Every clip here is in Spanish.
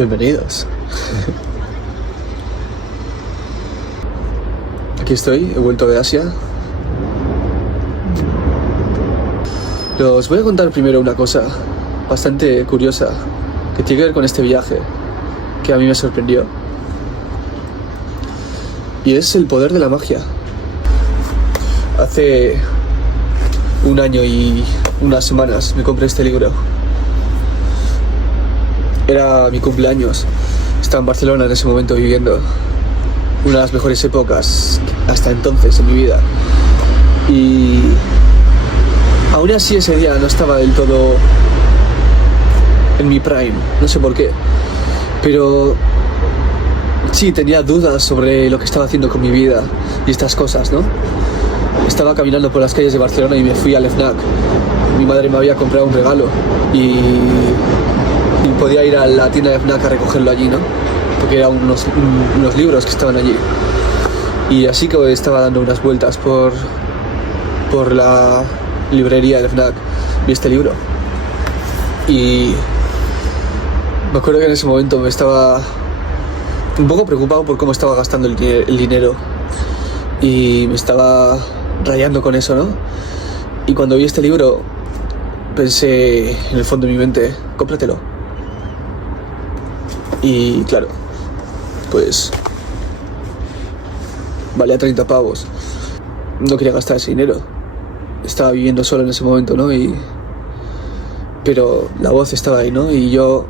Bienvenidos. Aquí estoy, he vuelto de Asia. Os voy a contar primero una cosa bastante curiosa que tiene que ver con este viaje que a mí me sorprendió. Y es el poder de la magia. Hace un año y unas semanas me compré este libro. Era mi cumpleaños. Estaba en Barcelona en ese momento viviendo una de las mejores épocas hasta entonces en mi vida. Y aún así ese día no estaba del todo en mi prime, no sé por qué. Pero sí, tenía dudas sobre lo que estaba haciendo con mi vida y estas cosas, ¿no? Estaba caminando por las calles de Barcelona y me fui al FNAC. Mi madre me había comprado un regalo y podía ir a la tienda de FNAC a recogerlo allí, ¿no? Porque eran unos libros que estaban allí. Y así que estaba dando unas vueltas por la librería del FNAC, vi este libro. Y me acuerdo que en ese momento me estaba un poco preocupado por cómo estaba gastando el dinero. Y me estaba rayando con eso, ¿no? Y cuando vi este libro, pensé en el fondo de mi mente, cómpratelo. Y claro, pues valía 30 pavos. No quería gastar ese dinero. Estaba viviendo solo en ese momento, ¿no? Pero la voz estaba ahí, ¿no? Y yo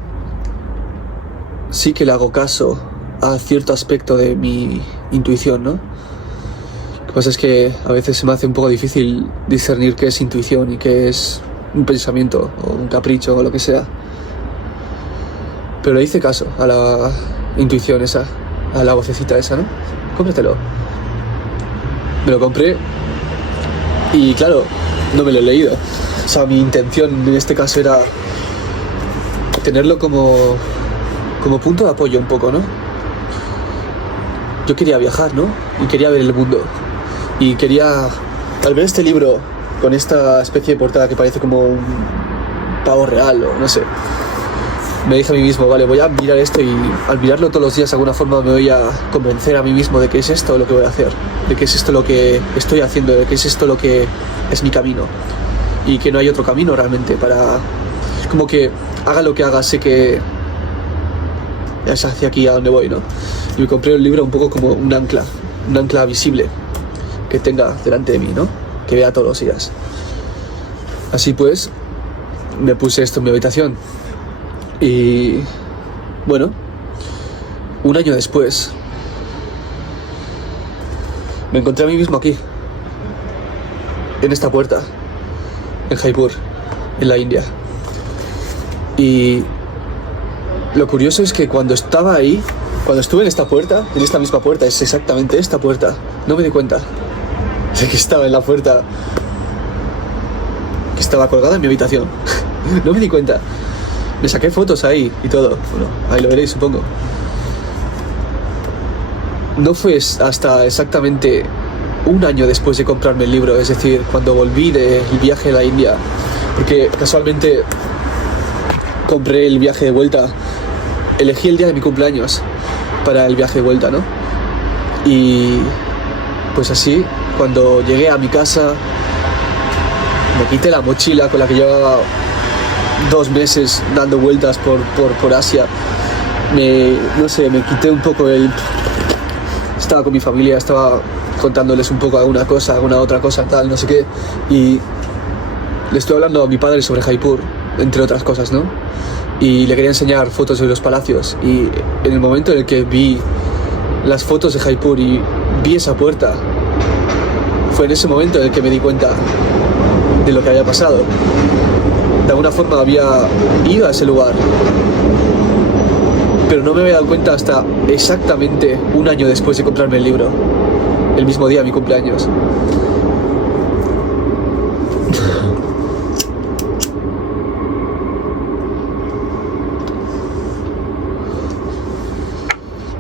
sí que le hago caso a cierto aspecto de mi intuición, ¿no? Lo que pasa es que a veces se me hace un poco difícil discernir qué es intuición y qué es un pensamiento o un capricho o lo que sea. Pero le hice caso a la intuición esa, a la vocecita esa, ¿no? Cómpratelo. Me lo compré y claro, no me lo he leído. O sea, mi intención en este caso era tenerlo como punto de apoyo un poco, ¿no? Yo quería viajar, ¿no? Y quería ver el mundo. Y quería, al ver este libro con esta especie de portada que parece como un pavo real o no sé, me dije a mí mismo, vale, voy a mirar esto y al mirarlo todos los días de alguna forma me voy a convencer a mí mismo de que es esto lo que voy a hacer, de que es esto lo que estoy haciendo, de que es esto lo que es mi camino y que no hay otro camino realmente para... como que haga lo que haga, sé que es hacia aquí a donde voy, ¿no? Y me compré el libro un poco como un ancla visible que tenga delante de mí, ¿no? Que vea todos los días. Así pues, me puse esto en mi habitación. Y bueno, un año después me encontré a mí mismo aquí, en esta puerta, en Jaipur, en la India. Y lo curioso es que cuando estaba ahí, cuando estuve en esta puerta, en esta misma puerta, es exactamente esta puerta, no me di cuenta de que estaba en la puerta que estaba colgada en mi habitación. No me di cuenta. Me saqué fotos ahí y todo. Bueno, ahí lo veréis, supongo. No fue hasta exactamente un año después de comprarme el libro, es decir, cuando volví del viaje a la India, porque casualmente compré el viaje de vuelta, elegí el día de mi cumpleaños para el viaje de vuelta, ¿no? Y pues así, cuando llegué a mi casa, me quité la mochila con la que llevaba 2 meses dando vueltas por Asia. No sé, me quité un poco estaba con mi familia, estaba contándoles un poco alguna otra cosa, tal, no sé qué. Y le estoy hablando a mi padre sobre Jaipur, entre otras cosas, ¿no? Y le quería enseñar fotos de los palacios. Y en el momento en el que vi las fotos de Jaipur y vi esa puerta, fue en ese momento en el que me di cuenta de lo que había pasado. De alguna forma había ido a ese lugar, pero no me había dado cuenta hasta exactamente un año después de comprarme el libro, el mismo día de mi cumpleaños.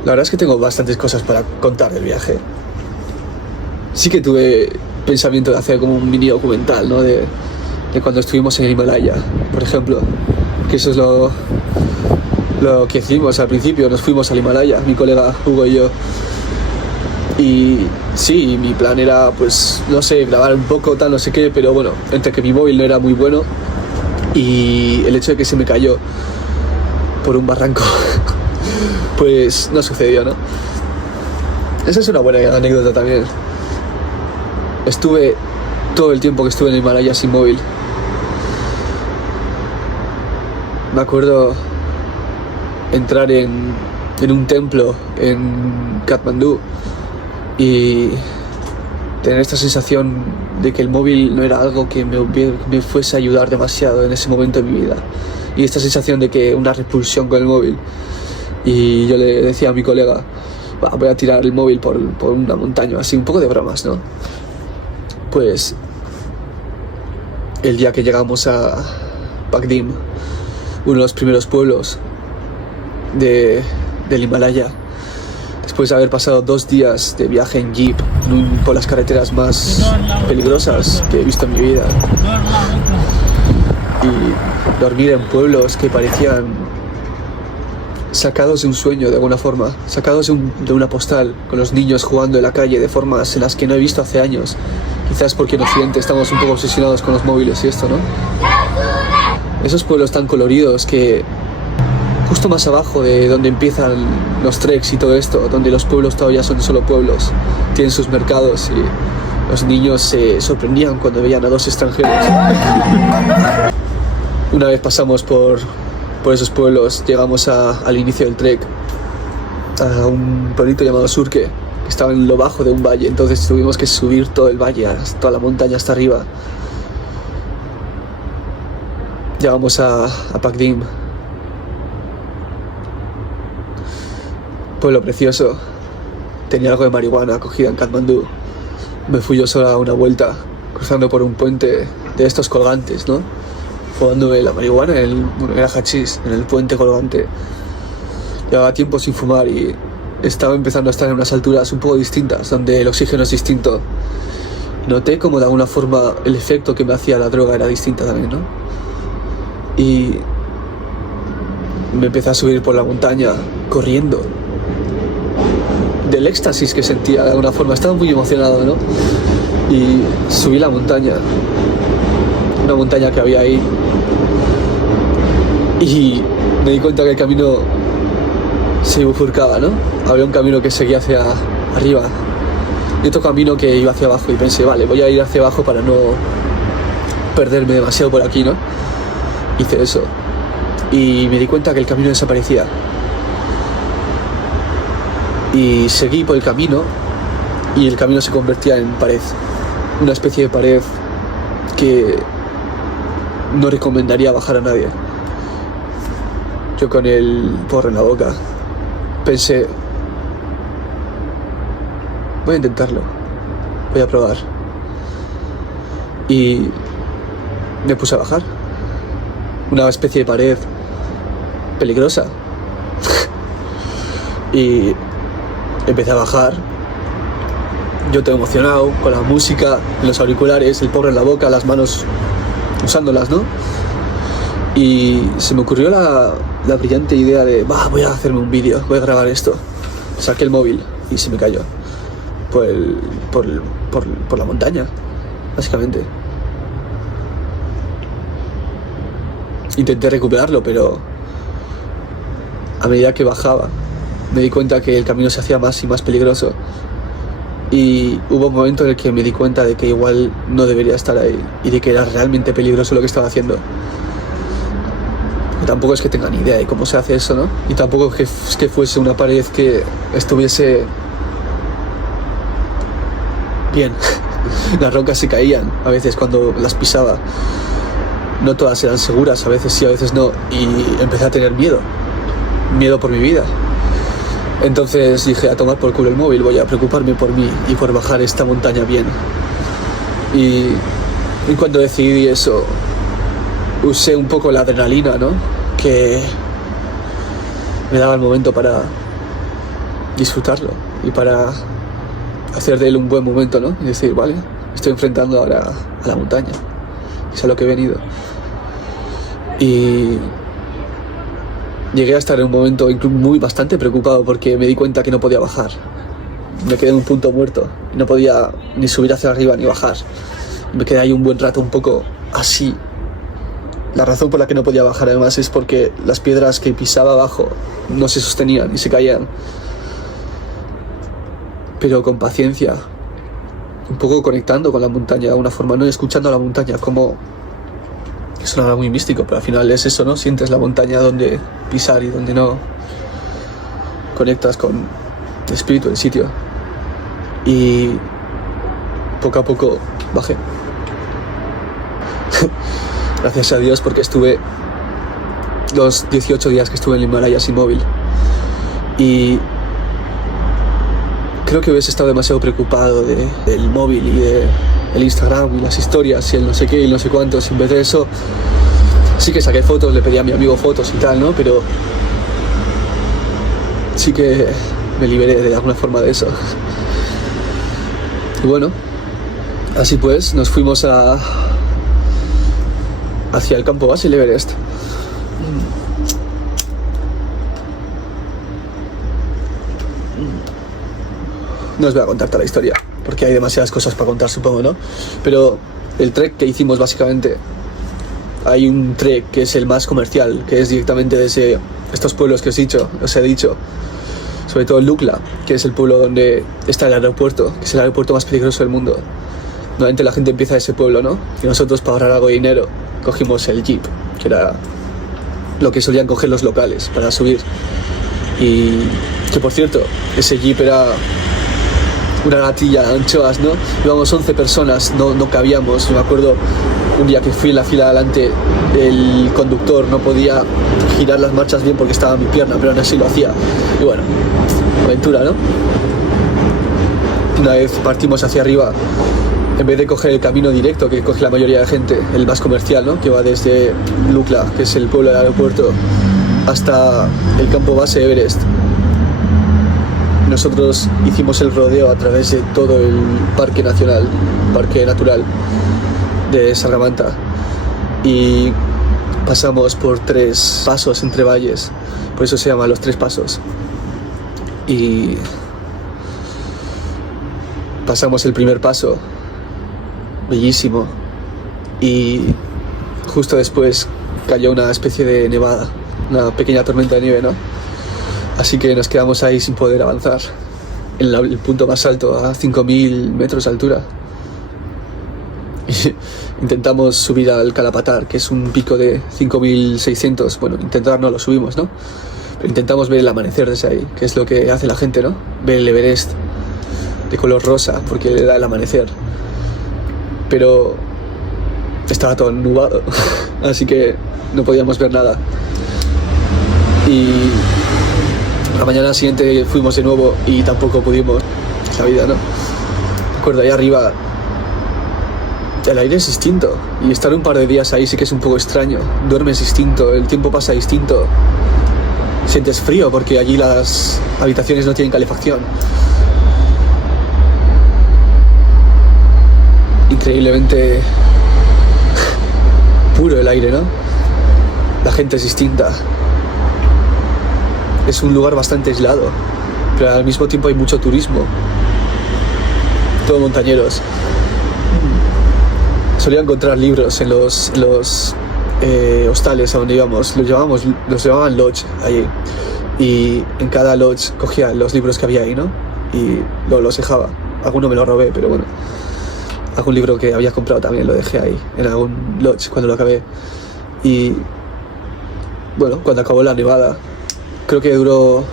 La verdad es que tengo bastantes cosas para contar del viaje. Sí que tuve pensamiento de hacer como un mini documental, ¿no? De cuando estuvimos en el Himalaya, por ejemplo, que eso es lo que hicimos al principio. Nos fuimos al Himalaya, mi colega Hugo y yo. Y sí, mi plan era, pues, no sé, grabar un poco, tal, no sé qué, pero bueno, entre que mi móvil no era muy bueno y el hecho de que se me cayó por un barranco, pues no sucedió, ¿no? Esa es una buena anécdota también. Estuve todo el tiempo que estuve en el Himalaya sin móvil. Me acuerdo entrar en un templo en Katmandú y tener esta sensación de que el móvil no era algo que me fuese a ayudar demasiado en ese momento de mi vida. Y esta sensación de que una repulsión con el móvil. Y yo le decía a mi colega, voy a tirar el móvil por una montaña, así un poco de bromas, ¿no? Pues el día que llegamos a Pakdim, uno de los primeros pueblos del Himalaya, después de haber pasado 2 días de viaje en jeep por las carreteras más peligrosas que he visto en mi vida, y dormir en pueblos que parecían sacados de un sueño de alguna forma, sacados de una postal, con los niños jugando en la calle de formas en las que no he visto hace años, quizás porque en Occidente estamos un poco obsesionados con los móviles y esto, ¿no? Esos pueblos tan coloridos que justo más abajo de donde empiezan los treks y todo esto, donde los pueblos todavía son solo pueblos, tienen sus mercados y los niños se sorprendían cuando veían a 2 extranjeros. Una vez pasamos por esos pueblos, llegamos al inicio del trek, a un pueblito llamado Surke, que estaba en lo bajo de un valle. Entonces tuvimos que subir todo el valle, toda la montaña hasta arriba. Llegamos a Pakdim, pueblo precioso, tenía algo de marihuana cogida en Katmandú. Me fui yo sola a una vuelta, cruzando por un puente de estos colgantes, ¿no? Fumándome la marihuana, era hachís, en el puente colgante. Llevaba tiempo sin fumar y estaba empezando a estar en unas alturas un poco distintas, donde el oxígeno es distinto. Noté como de alguna forma el efecto que me hacía la droga era distinta también, ¿no? Y me empecé a subir por la montaña, corriendo. Del éxtasis que sentía de alguna forma, estaba muy emocionado, ¿no? Y subí la montaña, una montaña que había ahí, y me di cuenta que el camino se bifurcaba, ¿no? Había un camino que seguía hacia arriba y otro camino que iba hacia abajo, y pensé, vale, voy a ir hacia abajo para no perderme demasiado por aquí, ¿no? Hice eso y me di cuenta que el camino desaparecía. Y seguí por el camino y el camino se convertía en pared, una especie de pared que no recomendaría bajar a nadie. Yo con el porro en la boca pensé, voy a intentarlo, voy a probar. Y me puse a bajar, una especie de pared peligrosa. Y empecé a bajar, yo todo emocionado, con la música, los auriculares, el porro en la boca, las manos usándolas, ¿no? Y se me ocurrió la brillante idea de, voy a hacerme un vídeo, voy a grabar esto. Saqué el móvil y se me cayó por la montaña, básicamente. Intenté recuperarlo, pero a medida que bajaba me di cuenta que el camino se hacía más y más peligroso, y hubo un momento en el que me di cuenta de que igual no debería estar ahí y de que era realmente peligroso lo que estaba haciendo. Y tampoco es que tenga ni idea de cómo se hace eso, ¿no? Y tampoco es que fuese una pared que estuviese bien. Las rocas se caían a veces cuando las pisaba. No todas eran seguras, a veces sí, a veces no. Y empecé a tener miedo por mi vida. Entonces dije, a tomar por culo el móvil, voy a preocuparme por mí y por bajar esta montaña bien. Y cuando decidí eso, usé un poco la adrenalina, ¿no?, que me daba el momento para disfrutarlo y para hacer de él un buen momento, ¿no? Y decir, vale, estoy enfrentando ahora a la montaña, es a lo que he venido. Y llegué a estar en un momento bastante preocupado porque me di cuenta que no podía bajar. Me quedé en un punto muerto, no podía ni subir hacia arriba ni bajar. Me quedé ahí un buen rato un poco así. La razón por la que no podía bajar además es porque las piedras que pisaba abajo no se sostenían y se caían. Pero con paciencia, un poco conectando con la montaña de alguna forma, no escuchando a la montaña, como eso era muy místico, pero al final es eso, ¿no? Sientes la montaña donde pisar y donde no. Conectas con el espíritu del sitio. Y poco a poco bajé. Gracias a Dios, porque estuve los 18 días que estuve en el Himalaya sin móvil. Y creo que hubiese estado demasiado preocupado del móvil y del Instagram y las historias y el no sé qué y no sé cuántos. En vez de eso, sí que saqué fotos, le pedí a mi amigo fotos y tal, ¿no? Pero sí que me liberé de alguna forma de eso. Y bueno, así pues, nos fuimos hacia el campo base del Everest. No os voy a contar toda la historia, porque hay demasiadas cosas para contar, supongo, ¿no? Pero el trek que hicimos, básicamente, hay un trek que es el más comercial, que es directamente desde estos pueblos que os he dicho, sobre todo Lukla, que es el pueblo donde está el aeropuerto, que es el aeropuerto más peligroso del mundo. Normalmente la gente empieza de ese pueblo, ¿no? Y nosotros, para ahorrar algo de dinero, cogimos el jeep, que era lo que solían coger los locales para subir. Y que, por cierto, ese jeep era una gatilla de anchoas, ¿no? Íbamos 11 personas, no cabíamos. Me acuerdo un día que fui en la fila de adelante, el conductor no podía girar las marchas bien porque estaba en mi pierna, pero aún así lo hacía. Y bueno, aventura, ¿no? Una vez partimos hacia arriba, en vez de coger el camino directo que coge la mayoría de gente, el más comercial, ¿no? Que va desde Lukla, que es el pueblo del aeropuerto, hasta el campo base Everest. Nosotros hicimos el rodeo a través de todo el parque natural de Sargamanta, y pasamos por 3 pasos entre valles, por eso se llaman los 3 pasos. Y pasamos el primer paso, bellísimo, y justo después cayó una especie de nevada, una pequeña tormenta de nieve, ¿no? Así que nos quedamos ahí sin poder avanzar, en el punto más alto, a 5.000 metros de altura. Y intentamos subir al Kalapatar, que es un pico de 5.600, bueno, no lo subimos, ¿no? Pero intentamos ver el amanecer desde ahí, que es lo que hace la gente, ¿no? Ver el Everest de color rosa, porque le da el amanecer. Pero estaba todo nublado, así que no podíamos ver nada. Y la mañana siguiente fuimos de nuevo y tampoco pudimos. Es la vida, ¿no? Recuerdo, ahí arriba el aire es distinto, y estar un par de días ahí sí que es un poco extraño. Duermes distinto, el tiempo pasa distinto. Sientes frío porque allí las habitaciones no tienen calefacción. Increíblemente puro el aire, ¿no? La gente es distinta. Es un lugar bastante aislado, pero al mismo tiempo hay mucho turismo. Todo montañeros. Solía encontrar libros en los hostales a donde íbamos. Los llamaban lodge allí. Y en cada lodge cogía los libros que había ahí, ¿no? Y luego los dejaba. Alguno me lo robé, pero bueno. Algún libro que había comprado también lo dejé ahí, en algún lodge cuando lo acabé. Y bueno, cuando acabó la nevada, creo que duró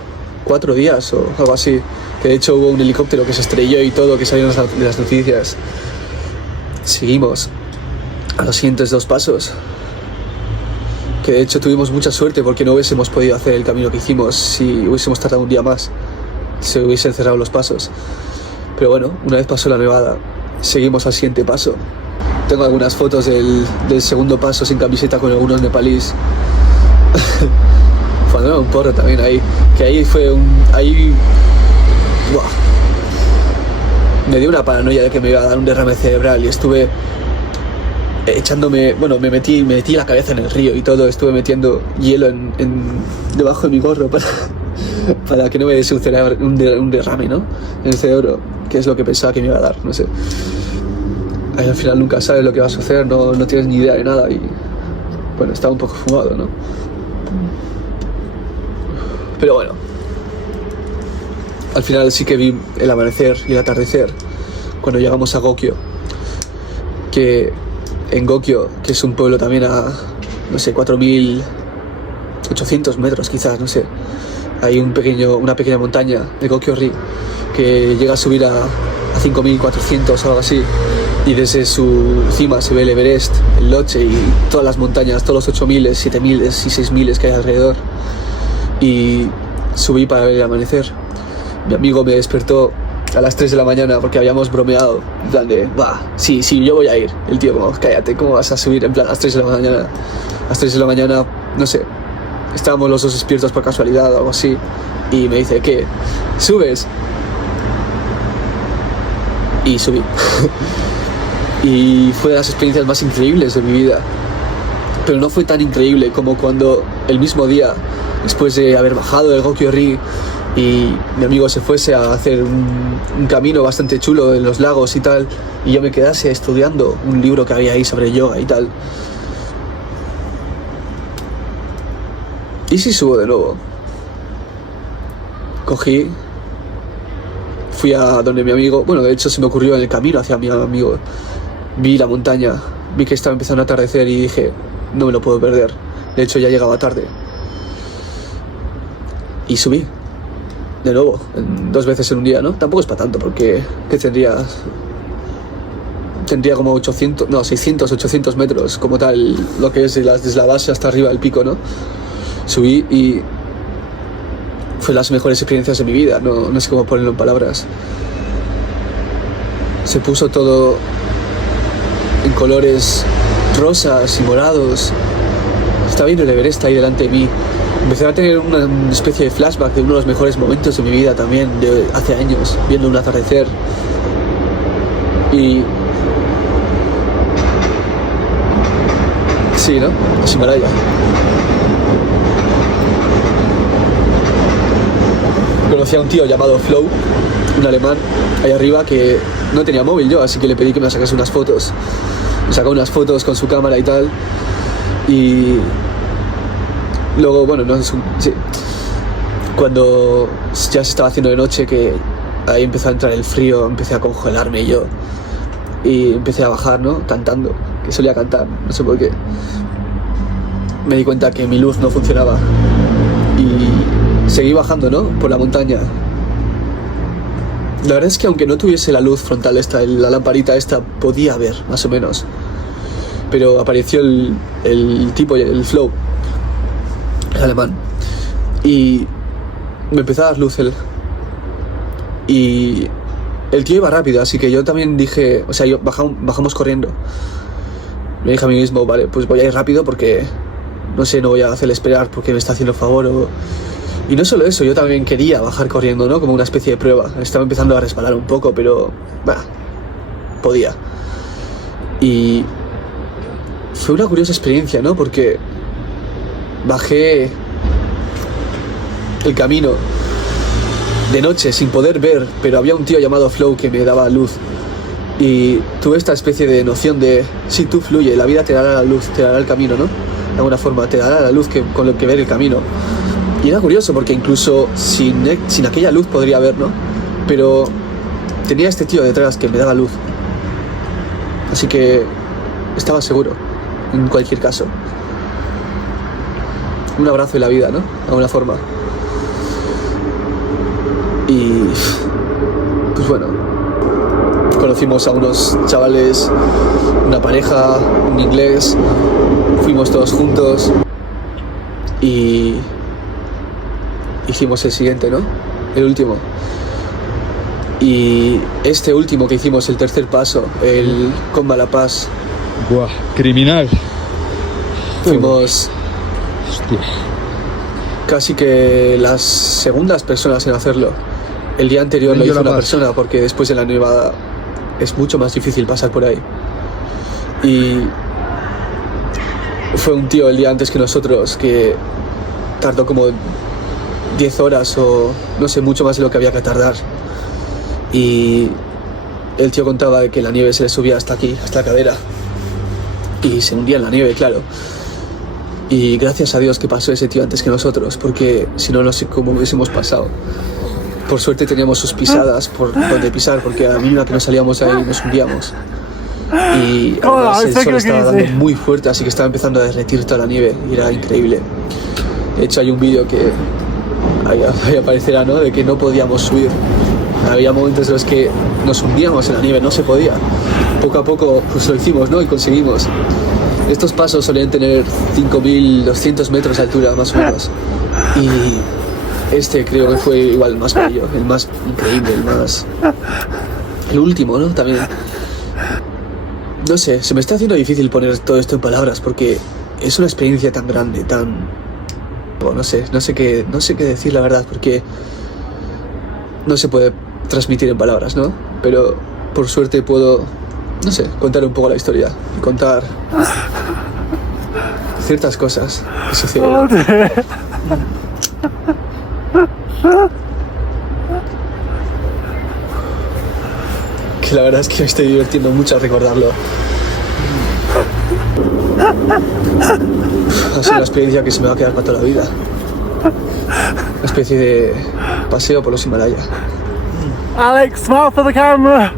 4 días o algo así, que de hecho hubo un helicóptero que se estrelló y todo, que salió de las noticias. Seguimos a los siguientes 2 pasos, que de hecho tuvimos mucha suerte porque no hubiésemos podido hacer el camino que hicimos si hubiésemos tardado un día más, se hubiesen cerrado los pasos. Pero bueno, una vez pasó la nevada, seguimos al siguiente paso. Tengo algunas fotos del segundo paso sin camiseta con algunos nepalíes. Fumándome un porro también ahí, que ahí fue ¡buah! Me dio una paranoia de que me iba a dar un derrame cerebral y estuve echándome, bueno, me metí la cabeza en el río y todo, estuve metiendo hielo debajo de mi gorro para que no me diese un derrame, ¿no? En el cerebro, que es lo que pensaba que me iba a dar, no sé. Al final nunca sabes lo que va a suceder, no tienes ni idea de nada y, bueno, estaba un poco fumado, ¿no? Pero bueno, al final sí que vi el amanecer y el atardecer cuando llegamos a Gokyo, que en Gokyo, que es un pueblo también a, no sé, 4.800 metros quizás, no sé, hay una pequeña montaña de Gokyo-ri que llega a subir a 5.400 o algo así, y desde su cima se ve el Everest, el Lhotse y todas las montañas, todos los 8.000, 7.000 y 6.000 que hay alrededor, y subí para ver el amanecer. Mi amigo me despertó a las 3 de la mañana porque habíamos bromeado, en plan de, sí, yo voy a ir. El tío como, cállate, ¿cómo vas a subir? En plan, a las 3 de la mañana. A las 3 de la mañana, no sé, estábamos los dos despiertos por casualidad o algo así, y me dice, ¿qué? ¿Subes? Y subí. Y fue de las experiencias más increíbles de mi vida. Pero no fue tan increíble como cuando el mismo día, después de haber bajado del Gokyo-ri, y mi amigo se fuese a hacer un camino bastante chulo en los lagos y tal, y yo me quedase estudiando un libro que había ahí sobre yoga y tal. ¿Y si subo de nuevo? Cogí, fui a donde mi amigo, bueno, de hecho se me ocurrió en el camino hacia mi amigo, vi la montaña, vi que estaba empezando a atardecer y dije, no me lo puedo perder. De hecho ya llegaba tarde. Y subí. De nuevo, 2 veces en un día, ¿no? Tampoco es para tanto, porque ¿qué tendría como 600, 800 metros como tal, lo que es desde la base hasta arriba del pico, ¿no? Subí y fue las mejores experiencias de mi vida, no sé cómo ponerlo en palabras. Se puso todo en colores rosas y morados. Estaba viendo el Everest ahí delante de mí. Empecé a tener una especie de flashback de uno de los mejores momentos de mi vida también, de hace años, viendo un atardecer. Y... sí, ¿no? Los Himalaya. Conocí a un tío llamado Flow, un alemán, ahí arriba, que no tenía móvil yo, así que le pedí que me sacase unas fotos. Me sacó unas fotos con su cámara y tal. Y... luego, bueno, sí. Cuando ya se estaba haciendo de noche, que ahí empezó a entrar el frío, empecé a congelarme yo y empecé a bajar, ¿no? Cantando, que solía cantar, no sé por qué. Me di cuenta que mi luz no funcionaba y seguí bajando, ¿no? Por la montaña. La verdad es que aunque no tuviese la luz frontal esta, la lamparita esta, podía ver, más o menos. Pero apareció el tipo, el Flow, el alemán, y me empezó a dar luz él. Y el tío iba rápido, así que yo también dije, o sea, bajamos corriendo. Me dije a mí mismo, vale, pues voy a ir rápido porque, no sé, no voy a hacerle esperar porque me está haciendo favor. Y no solo eso, yo también quería bajar corriendo, ¿no? Como una especie de prueba. Estaba empezando a resbalar un poco, pero, podía. Y fue una curiosa experiencia, ¿no? Porque bajé el camino de noche sin poder ver, pero había un tío llamado Flow que me daba luz. Y tuve esta especie de noción de, sí, tú fluye, la vida te dará la luz, te dará el camino, ¿no? De alguna forma, te dará la luz con lo que ver el camino. Y era curioso porque incluso sin aquella luz podría ver, ¿no? Pero tenía este tío detrás que me daba luz. Así que estaba seguro, en cualquier caso. Un abrazo de la vida, ¿no? De alguna forma. Y pues bueno, conocimos a unos chavales, una pareja, un inglés, fuimos todos juntos y hicimos el siguiente, ¿no? El último. Y este último que hicimos, el tercer paso, el Comba La Paz. Buah, criminal. Fuimos... hostia. Casi que las segundas personas en hacerlo. El día anterior lo hizo una persona porque después de la nevada es mucho más difícil pasar por ahí. Y fue un tío el día antes que nosotros que tardó como 10 horas o no sé, mucho más de lo que había que tardar. Y el tío contaba que la nieve se le subía hasta aquí, hasta la cadera. Y se hundía en la nieve, claro. Y gracias a Dios que pasó ese tío antes que nosotros, porque si no, no sé cómo hubiésemos pasado. Por suerte teníamos sus pisadas por donde pisar, porque a la mínima que nos salíamos de ahí nos hundíamos. Y además el sol estaba dando muy fuerte, así que estaba empezando a derretir toda la nieve y era increíble. De hecho hay un vídeo que ahí aparecerá, ¿no? De que no podíamos subir. Había momentos en los que nos hundíamos en la nieve, no se podía. Poco a poco pues lo hicimos, ¿no? Y conseguimos. Estos pasos solían tener 5.200 metros de altura, más o menos. Y este creo que fue igual el más bello, el más increíble, el último, ¿no? También. No sé, se me está haciendo difícil poner todo esto en palabras porque es una experiencia tan grande, tan... no sé qué decir, la verdad, porque no se puede transmitir en palabras, ¿no? Pero por suerte puedo, no sé, contar un poco la historia y contar ciertas cosas que sucedieron. Que la verdad es que me estoy divirtiendo mucho al recordarlo. Ha sido una experiencia que se me va a quedar para toda la vida. Una especie de paseo por los Himalayas. Alex, smile for the camera.